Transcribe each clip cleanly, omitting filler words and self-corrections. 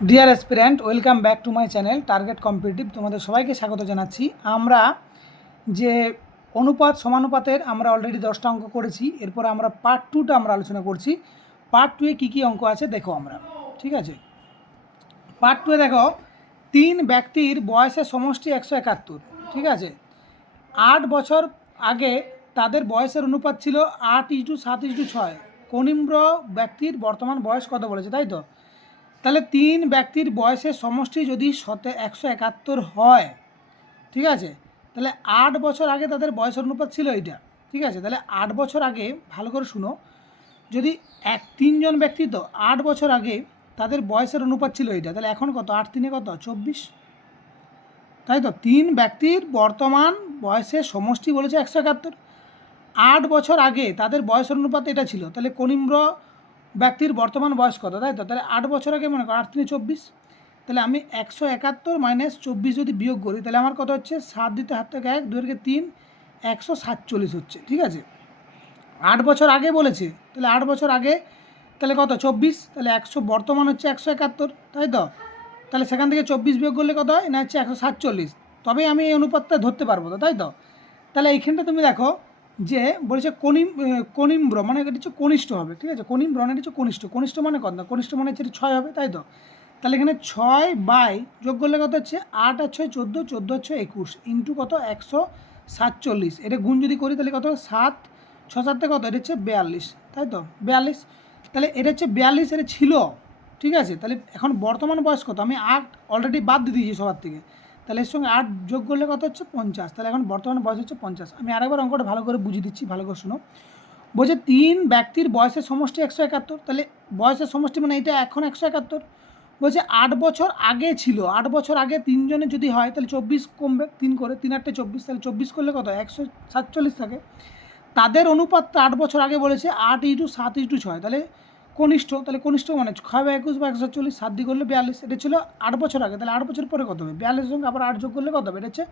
Deer aspirant, welcome back to my channel target competitive. তোমাদের সবাইকে স্বাগত জানাচ্ছি। আমরা যে অনুপাত সমানুপাতের আমরা অলরেডি 10টা অঙ্ক করেছি। এরপর আমরা পার্ট 2টা আমরা আলোচনা করছি। পার্ট 2-এ কী কী অঙ্ক আছে দেখো আমরা, ঠিক আছে। পার্ট 2-এ দেখো, 3 ব্যক্তির বয়সের সমষ্টি 171, ঠিক আছে। 8 বছর আগে তাদের বয়সের অনুপাত ছিল 8:7:6। কনিম্র ব্যক্তির বর্তমান বয়স কত বলেছে, তাই তো? তাহলে 3 ব্যক্তির বয়সের সমষ্টি যদি 171 হয়, ঠিক আছে, তাহলে 8 বছর আগে তাদের বয়সের অনুপাত ছিল এইটা, ঠিক আছে। তাহলে 8 বছর আগে, ভালো করে শুনো, যদি 3জন ব্যক্তি, তো 8 বছর আগে তাদের বয়সের অনুপাত ছিল এইটা, তাহলে এখন কত? 8×3 কত? 24, তাই তো? 3 ব্যক্তির বর্তমান বয়সের সমষ্টি বলেছে 171। 8 বছর আগে তাদের বয়সের অনুপাত এটা ছিল, তাহলে কনিম্র ব্যক্তির বর্তমান বয়স কত, তাই তো? তাহলে 8 বছর আগে মনে করো 8×3 24, তাহলে আমি 171 - 24 যদি বিয়োগ করি, তাহলে আমার কত হচ্ছে? 7 দিতে হাত থেকে 1, 2 থেকে 3, 147 হচ্ছে, ঠিক আছে। 8 বছর আগে বলেছে, তাহলে 8 বছর আগে তাহলে কত? 24, তাহলে 100 বর্তমান হচ্ছে 171, তাই তো? তাহলে সেখান থেকে 24 বিয়োগ করলে কত হয়? না হচ্ছে 147, তবেই আমি এই অনুপাতটা ধরতে পারবো, তো তাই তো? তাহলে এইখানটা তুমি দেখো যে বলেছে কনিম্র মানে এটা হচ্ছে কনিষ্ঠ হবে, ঠিক আছে। কনিম্র মানে এটা হচ্ছে কনিষ্ঠ। কনিষ্ঠ মানে কত? না কনিষ্ঠ মানে হচ্ছে 6 হবে, তাই তো? তাহলে এখানে 6 বাই যোগ করলে কত হচ্ছে? 8 আর 6 14, 14 আর 6 21 ইন্টু কত? 147। এটা গুণ যদি করি তাহলে কত? 7 6 7 কত? এটা হচ্ছে 42, তাই তো? 42। তাহলে এটা হচ্ছে 42, এটা ছিল, ঠিক আছে। তাহলে এখন বর্তমান বয়স কত? আমি 8 অলরেডি বাদ দিয়ে দিয়েছি সবার থেকে, তাহলে এর সঙ্গে 8 যোগ করলে কত হচ্ছে? 50। তাহলে এখন বর্তমানে বয়স হচ্ছে 50। আমি আরেকবার অঙ্কটা ভালো করে বুঝিয়ে দিচ্ছি, ভালো করে শুনো। বলছে 3 ব্যক্তির বয়সের সমষ্টি 171, তাহলে বয়সের সমষ্টি মানে এটা এখন 171। বলছে 8 বছর আগে ছিল, 8 বছর আগে 3 জনের যদি হয় তাহলে 24 কমবে 3 করে, 3 8 24, তাহলে 24 করলে কত? 147 থাকে। তাদের অনুপাতটা 8 বছর আগে বলেছে 8:7:6, তাহলে কনিষ্ঠ, তাহলে কনিষ্ঠ মানে 6/21 বা 140, 7 দিয়ে করলে 42। এটা ছিল 8 বছর আগে, তাহলে 8 বছর পরে কত হবে? 42-এর সঙ্গে আবার 8 যোগ করলে কত হবে? এটা হচ্ছে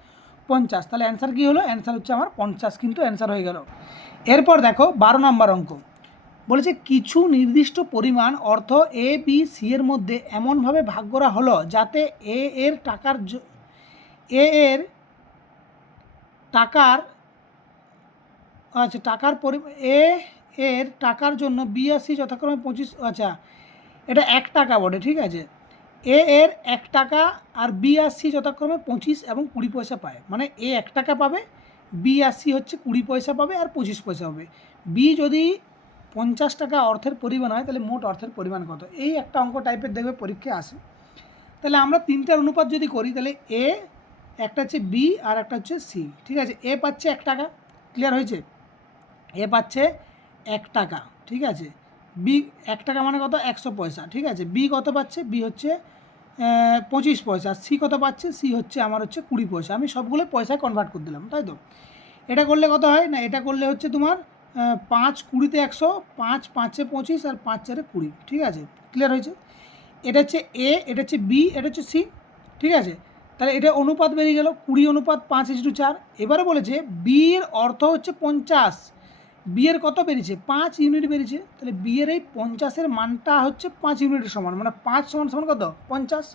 50। তাহলে অ্যান্সার কী হলো? অ্যান্সার হচ্ছে আমার 50, কিন্তু অ্যান্সার হয়ে গেল। এরপর দেখো 12 নম্বর অঙ্ক বলেছে, কিছু নির্দিষ্ট পরিমাণ অর্থ এ বি সি এর মধ্যে এমনভাবে ভাগ করা হলো যাতে এ এর টাকার আচ্ছা টাকার এ এর টাকার জন্য বি আর সি যথাক্রমে 25, আচ্ছা এটা 1 টাকা বটে, ঠিক আছে। এ এর 1 টাকা আর বি আর সি যথাক্রমে 25 এবং 20 পয়সা পায়, মানে এ 1 টাকা পাবে, বি আর সি হচ্ছে 20 পয়সা পাবে আর 25 পয়সা পাবে। বি যদি 50 টাকা অর্থের পরিমাণ হয়, তাহলে মোট অর্থের পরিমাণ কত? এই একটা অঙ্ক টাইপের দেখবে পরীক্ষায় আসে। তাহলে আমরা 3টার অনুপাত যদি করি, তাহলে এ, একটা হচ্ছে বি আর একটা হচ্ছে সি, ঠিক আছে। এ পাচ্ছে 1 টাকা, ক্লিয়ার হয়েছে? এ পাচ্ছে 1 টাকা, ঠিক আছে। বি 1 টাকা মানে কত? 100 পয়সা, ঠিক আছে। বি কত পাচ্ছে? বি হচ্ছে 25 পয়সা। সি কত পাচ্ছে? সি হচ্ছে আমার হচ্ছে 20 পয়সা। আমি সবগুলো পয়সায় কনভার্ট করে দিলাম, তাই তো? এটা করলে কত হয়? না এটা করলে হচ্ছে তোমার 5 20-তে 100, 5 5-এ 25 আর 5 4-এ 20, ঠিক আছে। ক্লিয়ার হয়েছে? এটা হচ্ছে এ, এটা হচ্ছে বি, এটা হচ্ছে সি, ঠিক আছে। তাহলে এটা অনুপাত বেরিয়ে গেল 20:5:4। এবারে বলেছে বি এর অর্থ হচ্ছে 50, বি এর কত বেরিয়েছে? 5 ইউনিট বেরিয়েছে। তাহলে বি এর এই 50-এর মানটা হচ্ছে 5 ইউনিটের সমান, মানে 5 সমান সমান কত? 50।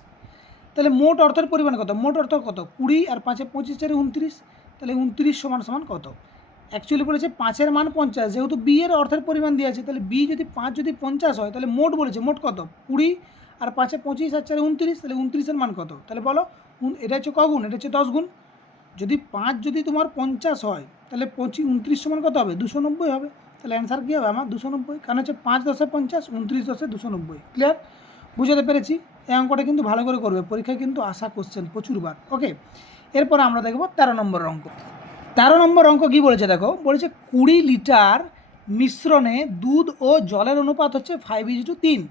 তাহলে মোট অর্থের পরিমাণ কত? মোট অর্থ কত? 20 আর 5-এ 25 4-এ 29, তাহলে 29 সমান সমান কত? অ্যাকচুয়ালি বলেছে 5-এর মান 50, যেহেতু বি এর অর্থের পরিমাণ দিয়ে আছে, তাহলে বি যদি 5 যদি 50 হয়, তাহলে মোট বলেছে মোট কত? 20 আর 5-এ 25 আর 4-এ 29, তাহলে 29-এর মান কত? তাহলে বলো, এটা হচ্ছে কগুণ? এটা হচ্ছে 10 গুণ। যদি 5 যদি তোমার 50 হয়, তাহলে 29 সমান কত হবে? 290 হবে। তাহলে অ্যান্সার কী হবে আমার? 290, কারণ হচ্ছে 5 10-এ 50, 29 10-এ 290। ক্লিয়ার? বুঝাতে পেরেছি? এই অঙ্কটা কিন্তু ভালো করে করবে, পরীক্ষায় কিন্তু আসা কোশ্চেন প্রচুরবার। ওকে, এরপর আমরা দেখব 13 নম্বর অঙ্ক। 13 নম্বর অঙ্ক কী বলেছে দেখো, বলেছে 20 লিটার মিশ্রণে দুধ ও জলের অনুপাত হচ্ছে 5:3।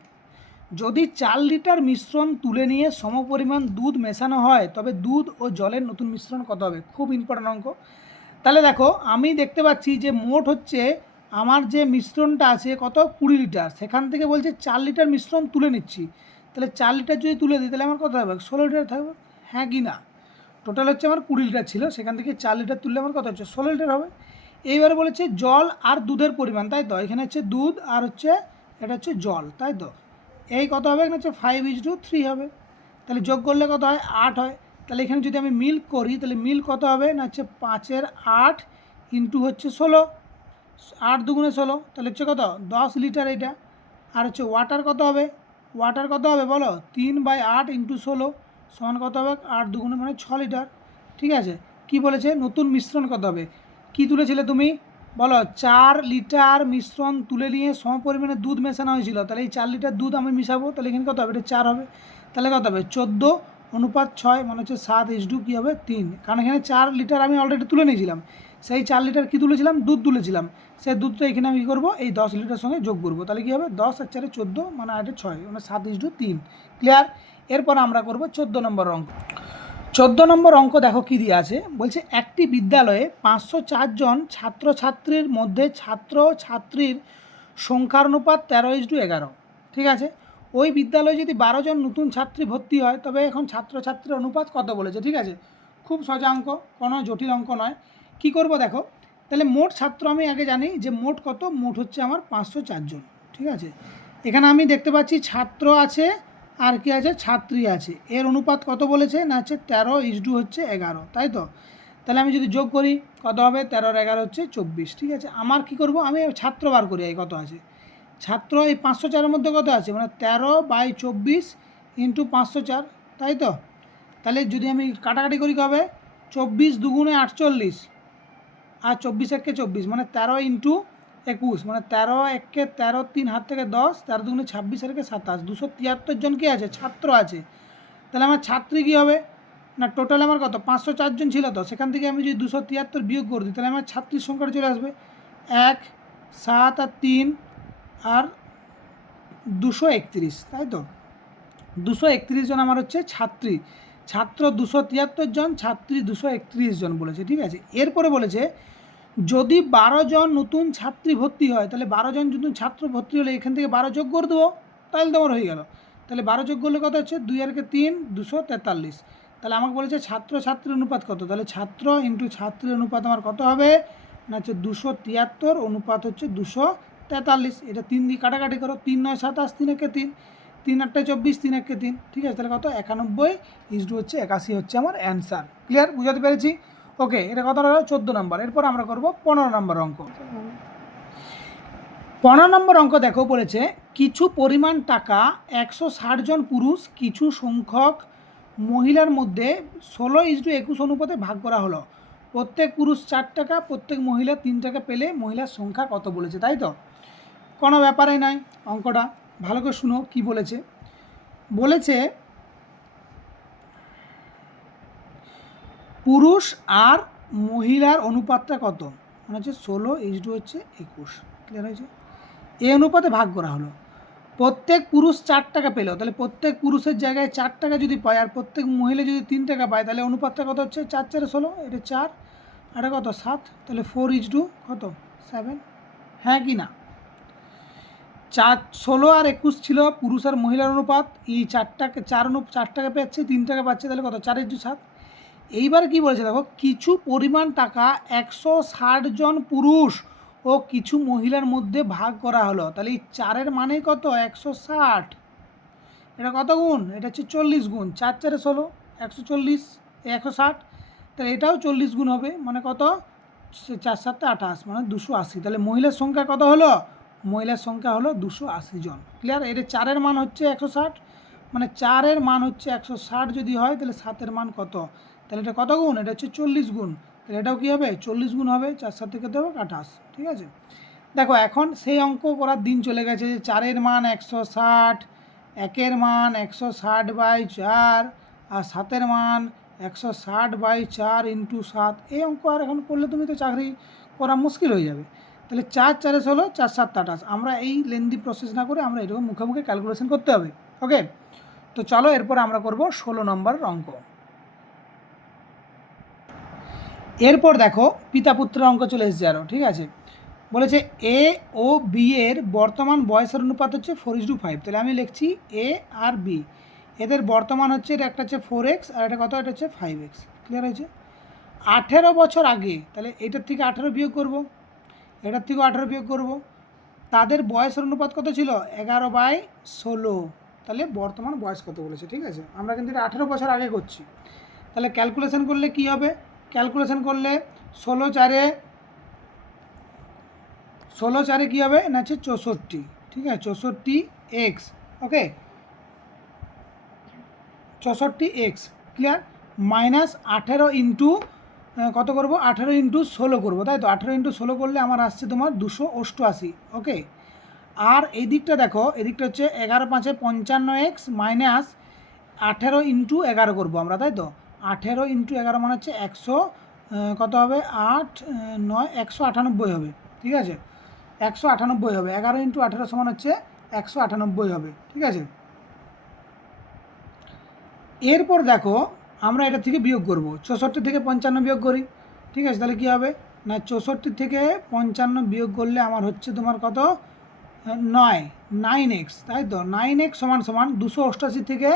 যদি 4 লিটার মিশ্রণ তুলে নিয়ে সমপরিমাণ দুধ মেশানো হয়, তবে দুধ ও জলের নতুন মিশ্রণ কত হবে? খুব ইম্পর্ট্যান্ট অঙ্ক। তাহলে দেখো আমি দেখতে পাচ্ছি যে মোট হচ্ছে আমার যে মিশ্রণটা আছে কত? 20 লিটার, সেখান থেকে বলছে 4 লিটার মিশ্রণ তুলে নিচ্ছি। তাহলে 4 লিটার যদি তুলে দিই, তাহলে আমার কত হবে? 16 লিটার থাকবে, হ্যাঁ কি না? টোটাল হচ্ছে আমার 20 লিটার ছিল, সেখান থেকে 4 লিটার তুললে আমার কত হচ্ছে? 16 লিটার হবে। এইবারে বলেছে জল আর দুধের পরিমাণ, তাই তো? এখানে হচ্ছে দুধ আর হচ্ছে এটা হচ্ছে জল, তাই তো? এই কত হবে না হচ্ছে 5:3 হবে। তাহলে যোগ করলে কত হয় 8 হয়। তাহলে এখানে যদি আমি মিল্ক করি তাহলে মিল্ক কত হবে না হচ্ছে 5-এর 8 ইন্টু হচ্ছে 16, 8 দুগুণে 16, তাহলে হচ্ছে কত 10 লিটার এটা। আর হচ্ছে ওয়াটার কত হবে, ওয়াটার কত হবে বলো 3/8 ইন্টু 16 সমান কত হবে 8 দুগুণে মানে 6 লিটার। ঠিক আছে, কি বলেছে নতুন মিশ্রণ কত হবে, কি তুলেছিলে তুমি বলো 4 লিটার মিশ্রণ তুলে নিয়ে সম পরিমাণে দুধ মেশানো হয়েছিল। তাহলে এই 4 লিটার দুধ আমি মিশাবো, তাহলে এখানে কত হবে এটা 4 হবে। তাহলে কত হবে 14:6 মানে হচ্ছে 7:2 কী হবে 3, কারণ এখানে 4 লিটার আমি অলরেডি তুলে নিয়েছিলাম। সেই 4 লিটার কী তুলেছিলাম দুধ তুলেছিলাম, সেই দুধটা এখানে আমি কী করবো এই 10 লিটার সঙ্গে যোগ করবো। তাহলে কী হবে 10 আর 4 14 মানে 8 6 মানে 7:3। ক্লিয়ার। এরপর আমরা করবো 14 নম্বর অঙ্ক। 14 নম্বর অঙ্ক দেখো কী দিয়ে আছে, বলছে একটি বিদ্যালয়ে 504 জন ছাত্রছাত্রীর মধ্যে ছাত্রছাত্রীর সংখ্যার অনুপাত 13:11। ঠিক আছে, ওই বিদ্যালয়ে যদি 12 জন নতুন ছাত্রী ভর্তি হয় তবে এখন ছাত্রছাত্রীর অনুপাত কত বলেছে। ঠিক আছে, খুব সোজা অঙ্ক, কোনো জটিল অঙ্ক নয়। কি করব দেখো, তাহলে মোট ছাত্র আমি আগে জানি যে মোট কত, মোট হচ্ছে আমার 504 জন। ঠিক আছে, এখানে আমি দেখতে পাচ্ছি ছাত্র আছে আর কি আছে ছাত্রী আছে, এর অনুপাত কত বলেছে না হচ্ছে 13:11 হচ্ছে 11, তাই তো। তাহলে আমি যদি যোগ করি কত হবে 13 আর 11 হচ্ছে 24। ঠিক আছে, আমার কি করব আমি ছাত্র বার করি, এই কত আছে ছাত্র এই 504-এর মধ্যে কত আছে মানে 13/24 ইন্টু 504, তাই তো। তাহলে যদি আমি কাটাকাটি করি কবে 24 দুগুণে 48 আর 24 একে 24 মানে 13 ইন্টু 21 মানে 13 একে 13, 3 হাত থেকে 10, 13 দুগুণে 26 আর একে 27, 273 জন কি আছে ছাত্র আছে। তাহলে আমার ছাত্রী কী হবে না টোটাল আমার কত 504 জন ছিল, তো সেখান থেকে আমি যদি 273 বিয়োগ করে দিই তাহলে আমার ছাত্রীর সংখ্যাটা চলে আসবে 1, 7 আর 3 আর 231, তাই তো। 231 জন আমার হচ্ছে ছাত্রী, ছাত্র 273 জন, ছাত্রী 231 জন বলেছে। ঠিক আছে, এরপরে বলেছে যদি 12 জন নতুন ছাত্রী ভর্তি হয় তাহলে 12 জন নতুন ছাত্র ভর্তি হলে এখান থেকে 12 যোগ করে দেবো, তাহলে তোমার হয়ে গেল। তাহলে 12 যোগ করলে কত হচ্ছে 2 আর 3 243। তাহলে আমাকে বলেছে ছাত্র ছাত্রীর অনুপাত কত, তাহলে ছাত্র ইন্টু ছাত্রীর অনুপাত আমার কত হবে না হচ্ছে 273 অনুপাত হচ্ছে 243। এটা 3 দিয়ে কাটাকাটি করো, 3 9 27 3 একে 3, 3 8 24 3 একে 3। ঠিক আছে, তাহলে কত 91:2 হচ্ছে 81 হচ্ছে আমার অ্যান্সার। ক্লিয়ার, বুঝাতে পেরেছি। ওকে, এটা কত হলো 14 নম্বর। এরপর আমরা করব 15 নম্বর অঙ্ক। 15 নম্বর অঙ্ক দেখো বলেছে কিছু পরিমাণ টাকা 160 জন পুরুষ কিছু সংখ্যক মহিলার মধ্যে 16:21 অনুপাতে ভাগ করা হলো। প্রত্যেক পুরুষ 4 টাকা, প্রত্যেক মহিলা 3 টাকা পেলে মহিলার সংখ্যা কত বলেছে, তাই তো। কোনো ব্যাপারই নয়, অঙ্কটা ভালো করে শুনো কি বলেছে। বলেছে পুরুষ আর মহিলার অনুপাতটা কত মানে হচ্ছে 16:21 হচ্ছে 21। ক্লিয়ার হয়েছে, এই অনুপাতে ভাগ করা হলো। প্রত্যেক পুরুষ 4 টাকা পেল, তাহলে প্রত্যেক পুরুষের জায়গায় 4 টাকা যদি পায় আর প্রত্যেক মহিলা যদি 3 টাকা পায় তাহলে অনুপাতটা কত হচ্ছে 4 4 16, এটা 4 আর কত 7, তাহলে 4:2 কত 7, হ্যাঁ কি না। 16 আর 21 ছিল পুরুষ আর মহিলার অনুপাত, এই 4 টাকা পাচ্ছে 3 টাকা পাচ্ছে, তাহলে কত 4:7। এইবার কি বলেছে দেখো কিছু পরিমাণ টাকা 160 জন পুরুষ ও কিছু মহিলার মধ্যে ভাগ করা হলো। তাহলে এই 4-এর মানে কত 160, এটা কত গুণ এটা হচ্ছে 40 গুণ, 4 4 16 140 160, তাহলে এটাও 40 গুণ হবে মানে কত 4 7 28 মানে 280। তাহলে মহিলার সংখ্যা কত হলো, মহিলার সংখ্যা হলো 280 জন। ক্লিয়ার, এটা 4-এর মান হচ্ছে 160 মানে 4-এর মান হচ্ছে 160 যদি হয় তাহলে 7-এর মান কত, তাহলে এটা কত গুণ এটা হচ্ছে 40 গুণ, তাহলে এটাও কী হবে 40 গুণ হবে, 4 7 থেকে দেবো 28। ঠিক আছে, দেখো এখন সেই অঙ্ক করার দিন চলে গেছে যে 4-এর মান 160, 1-এর মান 160/4 আর 7-এর মান 160/4 ইন্টু 7। এই অঙ্ক আর এখন করলে তুমি তো চাকরি করা মুশকিল হয়ে যাবে। তাহলে 4 4 16 4 7 28, আমরা এই লেন্দি প্রসেস না করে আমরা এরকম মুখে মুখে ক্যালকুলেশন করতে হবে। ওকে, তো চলো এরপর আমরা করব 16 নম্বরের অঙ্ক। এরপর দেখো পিতা পুত্রের অঙ্ক চলে এসেছে আরও। ঠিক আছে, বলেছে এ ও বি এর বর্তমান বয়সের অনুপাত হচ্ছে 4:5। তাহলে আমি লিখছি এ আর বি, এদের বর্তমান হচ্ছে এটা একটা হচ্ছে 4x আর এটা কত এটা হচ্ছে 5x। ক্লিয়ার হয়েছে। 18 বছর আগে, তাহলে এটার থেকে 18 বিয়োগ করব, এটার থেকেও 18 বিয়োগ করব, তাদের বয়সের অনুপাত কত ছিল 11/16। তাহলে বর্তমান বয়স কত বলেছে, ঠিক আছে। আমরা কিন্তু এটা 18 বছর আগে করছি। তাহলে ক্যালকুলেশন করলে কি হবে, ক্যালকুলেশন করলে 16 4 কী হবে না হচ্ছে 64, ঠিক আছে, 64x, ওকে, 64x, ক্লিয়ার। মাইনাস 18 ইন্টু কত করবো, 18 ইন্টু 16 করবো, তাই তো। 18 ইন্টু 16 করলে আমার আসছে তোমার 288, ওকে। আর এই দিকটা দেখো, এদিকটা হচ্ছে 11 5 55x মাইনাস 18 ইন্টু 11 করবো আমরা, তাই তো। 18 ইন্টু 11 মানে হচ্ছে 100, কত হবে 8 9 198 হবে, ঠিক আছে, 198 হবে। 11 ইন্টু 18 সমান হচ্ছে 198 হবে, ঠিক আছে। এরপর দেখো আমরা এটা থেকে বিয়োগ করব, 64 থেকে 55 বিয়োগ করি, ঠিক আছে। তাহলে কী হবে না, 64 থেকে 55 বিয়োগ করলে আমার হচ্ছে তোমার কত, 9x, তাই তো। 9x সমান সমান 288 থেকে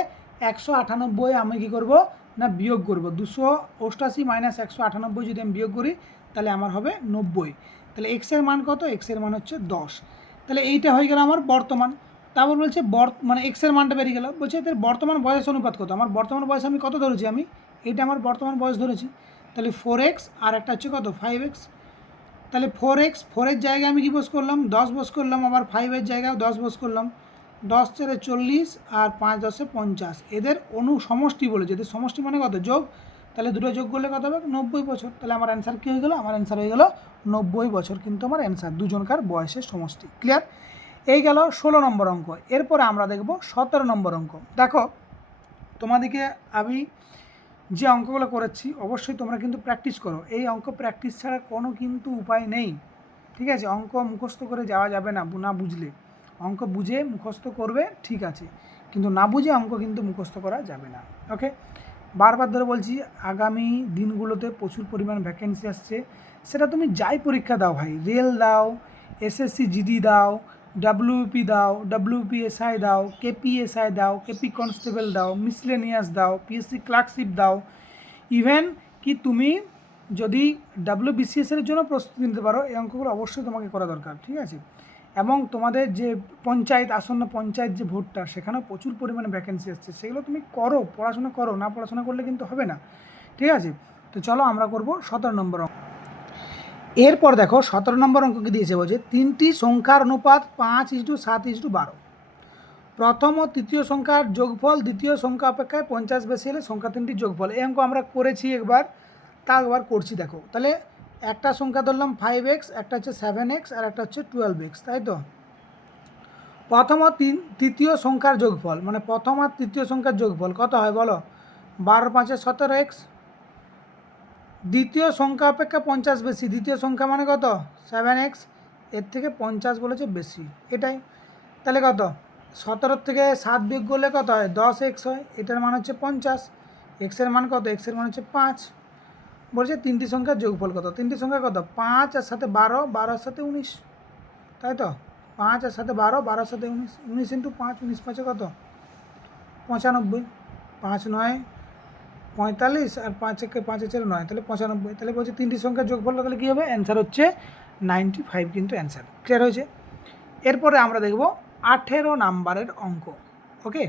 198 আমি কী করব না বিয়োগ করব। 288 মাইনাস 198 যদি আমি বিয়োগ করি তাহলে আমার হবে 90। তাহলে এক্সের মান কত, এক্সের মান হচ্ছে 10। তাহলে এইটা হয়ে গেল আমার বর্তমান। তারপর বলছে মানে এক্সের মানটা বেরিয়ে গেল, বলছে এদের বর্তমান বয়স অনুপাত কত। আমার বর্তমান বয়স আমি কত ধরেছি, আমি এইটা আমার বর্তমান বয়স ধরেছি। তাহলে 4x আর একটা হচ্ছে কত 5x। তাহলে 4x, 4-এর জায়গায় আমি কী বস করলাম 10 বস করলাম, আবার 5-এর জায়গায় 10 বস করলাম। 10 4 40 আর 5 10 50। এদের সমষ্টি বলেছে, এদের সমষ্টি মানে কত যোগ, তাহলে দুটো যোগ করলে কত হবে 90 বছর। তাহলে আমার অ্যান্সার কী হয়ে গেলো, আমার অ্যান্সার হয়ে গেলো 90 বছর, কিন্তু আমার অ্যান্সার দুজনকার বয়সের সমষ্টি, ক্লিয়ার। এই গেল 16 নম্বর অঙ্ক। এরপরে আমরা দেখব 17 নম্বর অঙ্ক। দেখো তোমাদেরকে আমি যে অঙ্কগুলো করেছি অবশ্যই তোমরা কিন্তু প্র্যাকটিস করো। এই অঙ্ক প্র্যাকটিস ছাড়া কোনো কিন্তু উপায় নেই, ঠিক আছে। অঙ্ক মুখস্থ করে যাওয়া যাবে না, না বুঝলে। অঙ্ক বুঝে মুখস্থ করবে, ঠিক আছে, কিন্তু না বুঝে অঙ্ক কিন্তু মুখস্থ করা যাবে না, ওকে। বারবার ধরে বলছি, আগামী দিনগুলোতে প্রচুর পরিমাণ ভ্যাকেন্সি আসছে। সেটা তুমি যাই পরীক্ষা দাও ভাই, রেল দাও, এসএসসি জিডি দাও, ডাব্লিউপি দাও, ডাব্লিউপিএসআই দাও, কেপিএসআই দাও, কেপি কনস্টেবল দাও, মিসলেনিয়াস দাও, পিএসসি ক্লার্কশিপ দাও, ইভেন কি তুমি যদি ডাব্লিউবিসিএসের জন্য প্রস্তুতি নিতে পারো, এই অঙ্কগুলো অবশ্যই তোমাকে করা দরকার, ঠিক আছে। এবং তোমাদের যে পঞ্চায়েত, আসন্ন পঞ্চায়েত যে ভোটটা, সেখানেও প্রচুর পরিমাণে ভ্যাকেন্সি আসছে, সেগুলো তুমি করো, পড়াশোনা করো, না পড়াশোনা করলে কিন্তু হবে না, ঠিক আছে। তো চলো আমরা করব 17 নম্বর অঙ্ক। এরপর দেখো 17 নম্বর অঙ্ক কি দিয়েছে, বলছে 3টি সংখ্যার অনুপাত 5:7:12। প্রথম ও তৃতীয় সংখ্যার যোগফল দ্বিতীয় সংখ্যা অপেক্ষায় 50 বেশি হলে সংখ্যা 3টির যোগফল। এই অঙ্ক আমরা করেছি একবার, তা একবার করছি। দেখো তাহলে একটা সংখ্যা ধরলাম 5x, একটা হচ্ছে 7x, আর একটা হচ্ছে 12x, তাই তো। প্রথম ও তৃতীয় সংখ্যার যোগফল, মানে প্রথম আর তৃতীয় সংখ্যার যোগফল কত হয় বলো, 12 5 17x। দ্বিতীয় সংখ্যা অপেক্ষা 50 বেশি, দ্বিতীয় সংখ্যা মানে কত 7x, এর থেকে 50 বলেছে বেশি, এটাই। তাহলে কত 17 থেকে 7 বিয়োগ করলে কত হয় 10x হয়, এটার মান হচ্ছে 50। এক্সের মান কত, এক্সের মান হচ্ছে 5। বলছে 3টি সংখ্যার যোগফল কত, 3টি সংখ্যা কত 5 আর সাথে 12, 12 সাথে 19, তাই তো। 5 আর সাথে 12, 12 সাথে 19, 19 ইন্টু 5, 19 5 কত 95, 5 9 45, আর 5 একে 5 4 9, তাহলে 95। তাহলে বলছে 3টি সংখ্যার যোগফল, তাহলে কী হবে, অ্যান্সার হচ্ছে 95, কিন্তু অ্যান্সার ক্লিয়ার হয়েছে। এরপরে আমরা দেখব 18 নাম্বারের অঙ্ক, ওকে।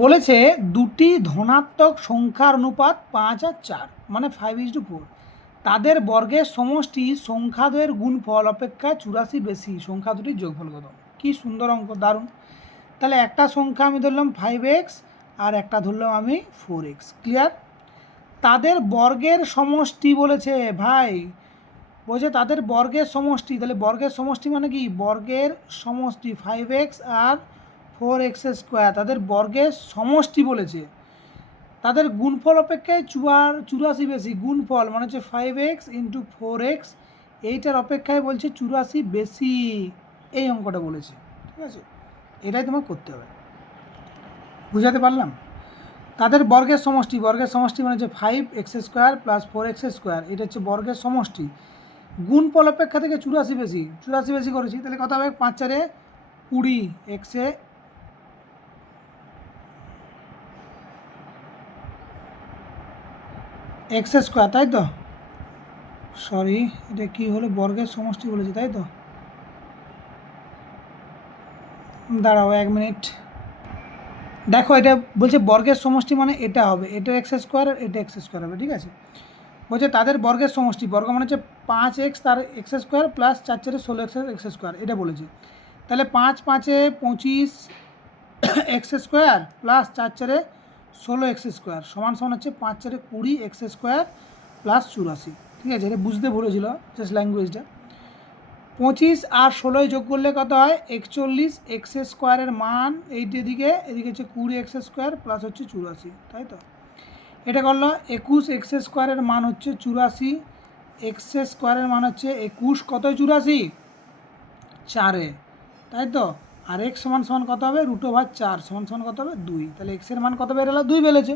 বলেছে দুটি ধনাত্মক সংখ্যার অনুপাত 5 আর 4, মানে 5:4। তাদের বর্গের সমষ্টি সংখ্যাদ্বয়ের গুণফল অপেক্ষা 84 বেশি, সংখ্যা দুটির যোগফল কত। কী সুন্দর অঙ্ক, দারুণ। তাহলে একটা সংখ্যা আমি ধরলাম 5x, আর একটা ধরলাম আমি 4x, ক্লিয়ার। তাদের বর্গের সমষ্টি বলেছে ভাই, বলছে তাদের বর্গের সমষ্টি। তাহলে বর্গের সমষ্টি মানে কি, বর্গের সমষ্টি 5x আর 4x স্কোয়ার, তাদের বর্গের সমষ্টি বলেছে। তাদের গুণফল অপেক্ষায় 84 বেশি, গুণফল মানে হচ্ছে 5x ইন্টু 4x, এইটার অপেক্ষায় বলছে 84 বেশি, এই অঙ্কটা বলেছে, ঠিক আছে। এটাই তোমাকে করতে হবে, বুঝাতে পারলাম। তাদের বর্গের সমষ্টি, বর্গের সমষ্টি মানে হচ্ছে 5x square plus 4x square, এটা হচ্ছে বর্গের সমষ্টি। গুণফল অপেক্ষা থেকে 84 বেশি, 84 বেশি করেছি, তাহলে কত হবে 5 4 20, এক্স স্কোয়ার, তাই তো। সরি, এটা কি হলো, বর্গের সমষ্টি বলেছে, তাই তো। দাঁড়াও 1 মিনিট। দেখো এটা বলছে বর্গের সমষ্টি মানে এটা হবে, এটা এক্স স্কোয়ার আর এটা এক্স স্কোয়ার হবে, ঠিক আছে। বলছে তাদের বর্গের সমষ্টি, বর্গ মানে হচ্ছে 5x তার x square plus 4 4 16 x square, এটা বলেছে। তাহলে 5 5 25 x square plus 4 4 16 x square সমান সমান হচ্ছে 5 4 20 এক্স স্কোয়ার প্লাস 84, ঠিক আছে। এটা বুঝতে ভুলেছিল, জাস্ট ল্যাঙ্গুয়েজটা। 25 আর 16 যোগ করলে কত হয় 41 এক্স স্কোয়ারের মান এইটি এদিকে হচ্ছে 20 এক্স স্কোয়ার প্লাস হচ্ছে 84, তাই তো। এটা করলো 21 এক্স স্কোয়ারের মান হচ্ছে 84, এক্স স্কোয়ারের মান হচ্ছে 21 কত 84 4, তাই তো। আর এক্স সমান সমান কত হবে √4 সমান সমান কত হবে 2, তাহলে এক্সের মান কত বেরোলো 2 বেড়েছে।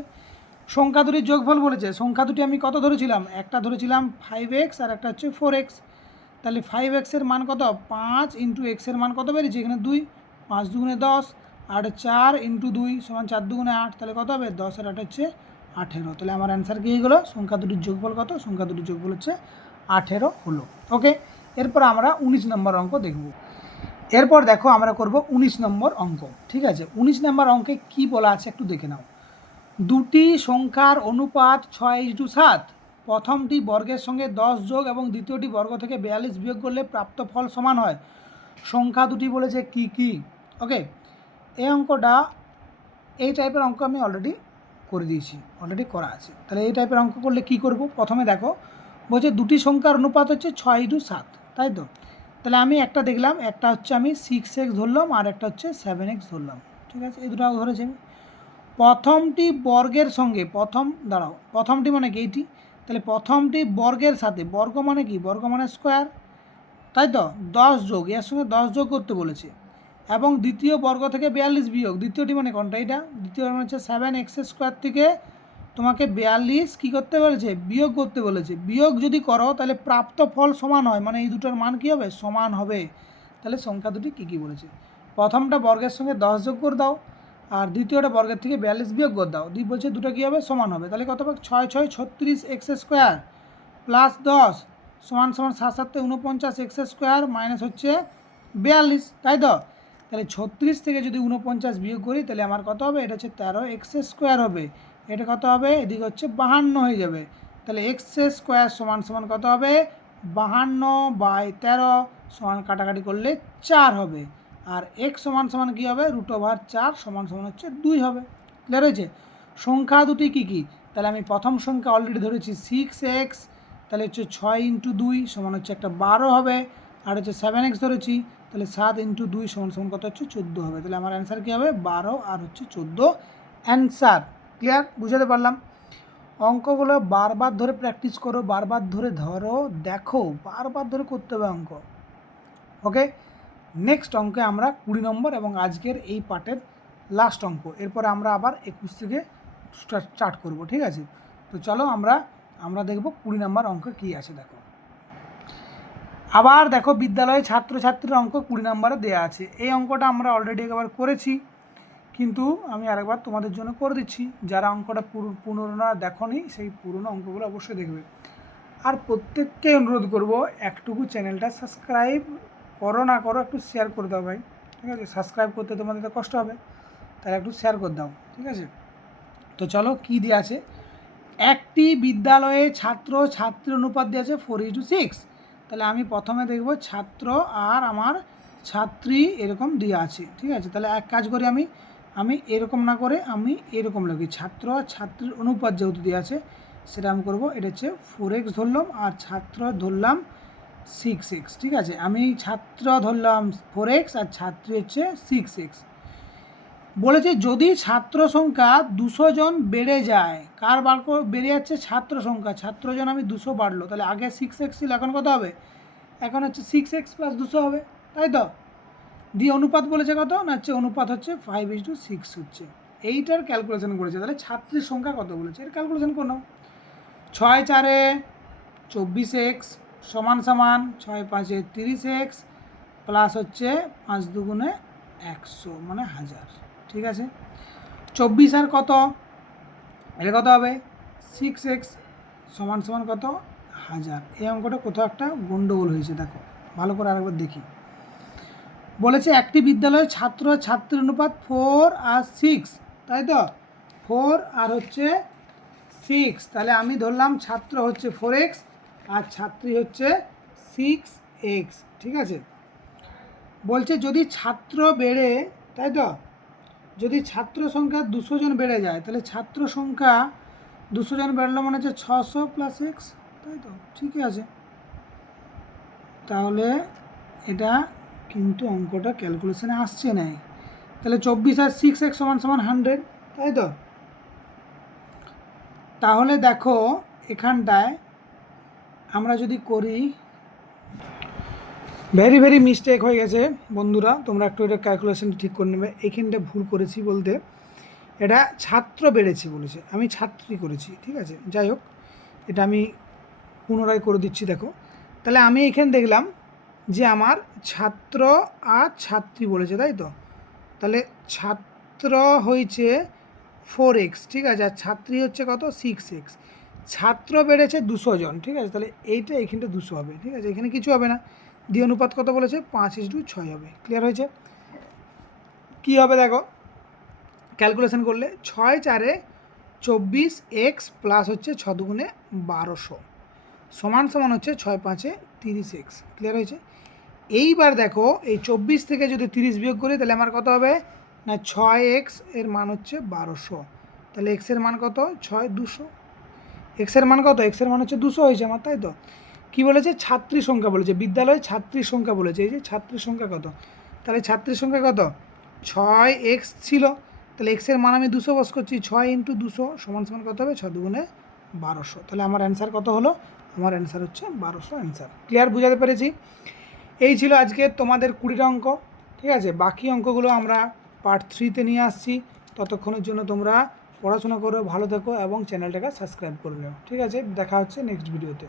সংখ্যা দুটির যোগফল বলেছে, সংখ্যা দুটি আমি কত ধরেছিলাম, একটা ধরেছিলাম 5x আর একটা হচ্ছে 4x। তাহলে 5x এর মান কত 5 ইন্টু এক্সের মান কত বেরিয়েছে এখানে 2, 5 দুগুণে 10 আর 4 ইন্টু 2 সমান 4 দুগুণে 8, তাহলে কত হবে 10 আর 8 হচ্ছে 18। তাহলে আমার অ্যান্সার কী হলো, সংখ্যা দুটির যোগফল কত, সংখ্যা দুটির যোগফল হচ্ছে 18 হলো। ওকে, এরপর আমরা 19 নম্বর অঙ্ক দেখব। এরপর দেখো আমরা করব 19 নম্বর অঙ্ক, ঠিক আছে। 19 নম্বর অঙ্কে কি বলা আছে একটু দেখে নাও। দুটি সংখ্যার অনুপাত 6:7, প্রথমটি বর্গের সঙ্গে 10 যোগ এবং দ্বিতীয়টি বর্গ থেকে 42 বিয়োগ করলে প্রাপ্ত ফল সমান হয়। সংখ্যা দুটি বলেছে কি কি। ওকে, এই অঙ্কটা, এই টাইপের অঙ্ক আমি অলরেডি করে দিয়েছি, অলরেডি করা আছে। তাহলে এই টাইপের অঙ্ক করলে কি করব, প্রথমে দেখো বলছে দুটি সংখ্যার অনুপাত হচ্ছে 6:7, তাই তো। তাহলে আমি একটা দেখলাম, একটা হচ্ছে আমি 6x ধরলাম আর একটা হচ্ছে 7x ধরলাম, ঠিক আছে। এই দুটো ধরেছি আমি। প্রথমটি বর্গের সঙ্গে, প্রথমটি মানে কি এইটি, তাহলে প্রথমটি বর্গের সাথে, বর্গ মানে কি, বর্গ মানে স্কোয়ার, তাই তো। 10 যোগ, এর সঙ্গে 10 যোগ করতে বলেছে, এবং দ্বিতীয় বর্গ থেকে 42 বিয়োগ, দ্বিতীয়টি মানে কোনটা, এটা দ্বিতীয় মানে হচ্ছে 7x স্কোয়ার থেকে তোমাকে 42 কী করতে বলেছে, বিয়োগ করতে বলেছে। বিয়োগ যদি করো তাহলে প্রাপ্ত ফল সমান হয়, মানে এই দুটোর মান কী হবে, সমান হবে। তাহলে সংখ্যা দুটি কী কী বলেছে, প্রথমটা বর্গের সঙ্গে 10 যোগ করে দাও আর দ্বিতীয়টা বর্গের থেকে 42 বিয়োগ করে দাও, বলছে দুটো কী হবে, সমান হবে। তাহলে কত হবে 6 6 36 এক্স স্কোয়ার প্লাস 10 সমান সমান 7 7 49 এক্স স্কোয়ার মাইনাস হচ্ছে 42, তাই তো। তাহলে 36 থেকে যদি 49 বিয়োগ করি তাহলে আমার কত হবে, এটা হচ্ছে 13 এক্স স্কোয়ার হবে। এটা কত হবে, এদিকে হচ্ছে 52 হয়ে যাবে। তাহলে এক্স স্কোয়ার সমান সমান কত হবে 52/13 সমান কাটাকাটি করলে 4 হবে। আর এক্স সমান সমান কী হবে √4 সমান সমান হচ্ছে 2 হবে। ক্লিয়ার হয়েছে। সংখ্যা দুটি কী কী, তাহলে আমি প্রথম সংখ্যা অলরেডি ধরেছি 6x, তাহলে হচ্ছে 6 ইন্টু 2 সমান হচ্ছে একটা 12 হবে। আর হচ্ছে 7x ধরেছি, তাহলে 7 ইন্টু 2 সমান সমান কত হচ্ছে 14 হবে। তাহলে আমার অ্যান্সার কী হবে 12 আর হচ্ছে 14 অ্যান্সার। ক্লিয়ার, বুঝাতে পারলাম। অঙ্কগুলো বারবার ধরে প্র্যাকটিস করো, বারবার ধরে ধরো, দেখো, বারবার ধরে করতে হবে অঙ্ক। ওকে, নেক্সট অঙ্কে আমরা 20 নম্বর এবং আজকের এই পার্টের লাস্ট অঙ্ক, এরপরে আমরা আবার 21 থেকে স্টার্ট করব, ঠিক আছে। তো চলো আমরা দেখব 20 নম্বর অঙ্ক কী আছে। দেখো আবার দেখো, বিদ্যালয়ে ছাত্রছাত্রীর অঙ্ক 20 নম্বরে দেওয়া আছে। এই অঙ্কটা আমরা অলরেডি একবার করেছি, কিন্তু আমি আরেকবার তোমাদের জন্য করে দিচ্ছি। যারা অঙ্কটা পুনরায় দেখোনি সেই পুরনো অঙ্কগুলো অবশ্যই দেখবে। আর প্রত্যেককে অনুরোধ করব একটুকু চ্যানেলটা সাবস্ক্রাইব করো না করো একটু শেয়ার করে দাও ভাই, ঠিক আছে। সাবস্ক্রাইব করতে তোমাদের তো কষ্ট হবে, তাহলে একটু শেয়ার করে দাও, ঠিক আছে। তো চলো কী দেওয়া আছে, একটি বিদ্যালয়ে ছাত্র ছাত্রীর অনুপাত দেওয়া আছে 4:6। তাহলে আমি প্রথমে দেখব ছাত্র আর আমার ছাত্রী এরকম দেওয়া আছে, ঠিক আছে। তাহলে এক কাজ করি, আমি এরকম না করে আমি এরকম লিখি, ছাত্র আর ছাত্রীর অনুপাত যেহেতু দেওয়া আছে সেটা আমি করবো। এটা হচ্ছে 4x ধরলাম আর ছাত্র ধরলাম 6x, ঠিক আছে। আমি ছাত্র ধরলাম 4x আর ছাত্রী হচ্ছে 6x। বলেছে যদি ছাত্র সংখ্যা 200 জন বেড়ে যায়, কার বেড়ে যাচ্ছে ছাত্র সংখ্যা, ছাত্রজন আমি 200 বাড়লো, তাহলে আগে 6x ছিল, এখন কত হবে, এখন হচ্ছে 6x + 200 হবে, তাই তো। দিয়ে অনুপাত বলেছে কত না, হচ্ছে অনুপাত হচ্ছে 5:6 হচ্ছে, এইটার ক্যালকুলেশন করেছে। তাহলে ছাত্রীর সংখ্যা কত বলেছে এর ক্যালকুলেশন করে নাও। 6 4 24x সমান সমান 6 5 30x প্লাস হচ্ছে 5 2 100 মানে 1000, ঠিক আছে। 24 আর কত, এটা কত হবে 6x সমান সমান কত 1000। এই অঙ্কটা কোথাও একটা গন্ডগোল হয়েছে, দেখো ভালো করে আরেকবার দেখি। বলেছে একটি বিদ্যালয়ে ছাত্র ছাত্রীর অনুপাত 4 আর 6, তাই তো 4 আর হচ্ছে 6, তাহলে আমি ধরলাম ছাত্র হচ্ছে 4x আর ছাত্রী হচ্ছে 6x, ঠিক আছে। বলছে যদি ছাত্র বেড়ে, তাই তো, যদি ছাত্র সংখ্যা 200 জন বেড়ে যায়, তাহলে ছাত্র সংখ্যা 200 জন বেড়লো মানে হচ্ছে 600 প্লাস এক্স, তাই তো, ঠিকই আছে। তাহলে এটা কিন্তু অঙ্কটা ক্যালকুলেশনে আসছে না। তাহলে 24 আর 6x সমান সমান 100, তাই তো। তাহলে দেখো এখানটায় আমরা যদি করি, ভেরি মিস্টেক হয়ে গেছে বন্ধুরা, তোমরা একটু এটা ক্যালকুলেশন ঠিক করে নেবে। এইখানটা ভুল করেছি বলতে, এটা ছাত্র বেড়েছে বলেছে, আমি ছাত্রী করেছি, ঠিক আছে। যাই হোক, এটা আমি পুনরায় করে দিচ্ছি। দেখো তাহলে আমি এখানে দেখলাম যে আমার ছাত্র আর ছাত্রী বলেছে, তাই তো। তাহলে ছাত্র হয়েছে 4x, ঠিক আছে, আর ছাত্রী হচ্ছে কত 6x। ছাত্র বেড়েছে 200 জন, ঠিক আছে। তাহলে এইটা এখানটা 200 হবে, ঠিক আছে, এখানে কিছু হবে না। দ্বি অনুপাত কত বলেছে 5:6 হবে। ক্লিয়ার হয়েছে? কি হবে দেখো ক্যালকুলেশন করলে, 6 4 24x প্লাস হচ্ছে 6 2 1200 সমান সমান হচ্ছে 6 5 30x। ক্লিয়ার হয়েছে? এইবার দেখো এই 24 থেকে যদি 30 বিয়োগ করি তাহলে আমার কত হবে না, 6x এর মান হচ্ছে 1200, তাহলে x এর মান কত 6 200, x এর মান কত, x এর মান হচ্ছে 200 হয়েছে আমার, তাই তো। কী বলেছে, ছাত্রী সংখ্যা বলেছে, বিদ্যালয়ে ছাত্রীর সংখ্যা বলেছে, এই যে ছাত্রীর সংখ্যা কত, তাহলে ছাত্রীর সংখ্যা কত 6x ছিল, তাহলে x এর মান আমি 200 বস করছি, 6 × 200 সমান সমান কত হবে 6 2 1200। তাহলে আমার অ্যান্সার কত হলো, আমার অ্যান্সার হচ্ছে 1200 অ্যান্সার। ক্লিয়ার, বুঝাতে পেরেছি? এই ছিল আজকে তোমাদের 20টা অঙ্ক, ঠিক আছে। বাকি অঙ্কগুলো আমরা পার্ট 3-তে নিয়ে আসছি। ততক্ষণের জন্য তোমরা পড়াশোনা করো, ভালো থেকো এবং চ্যানেলটাকে সাবস্ক্রাইব করে নিও, ঠিক আছে। দেখা হচ্ছে নেক্সট ভিডিওতে।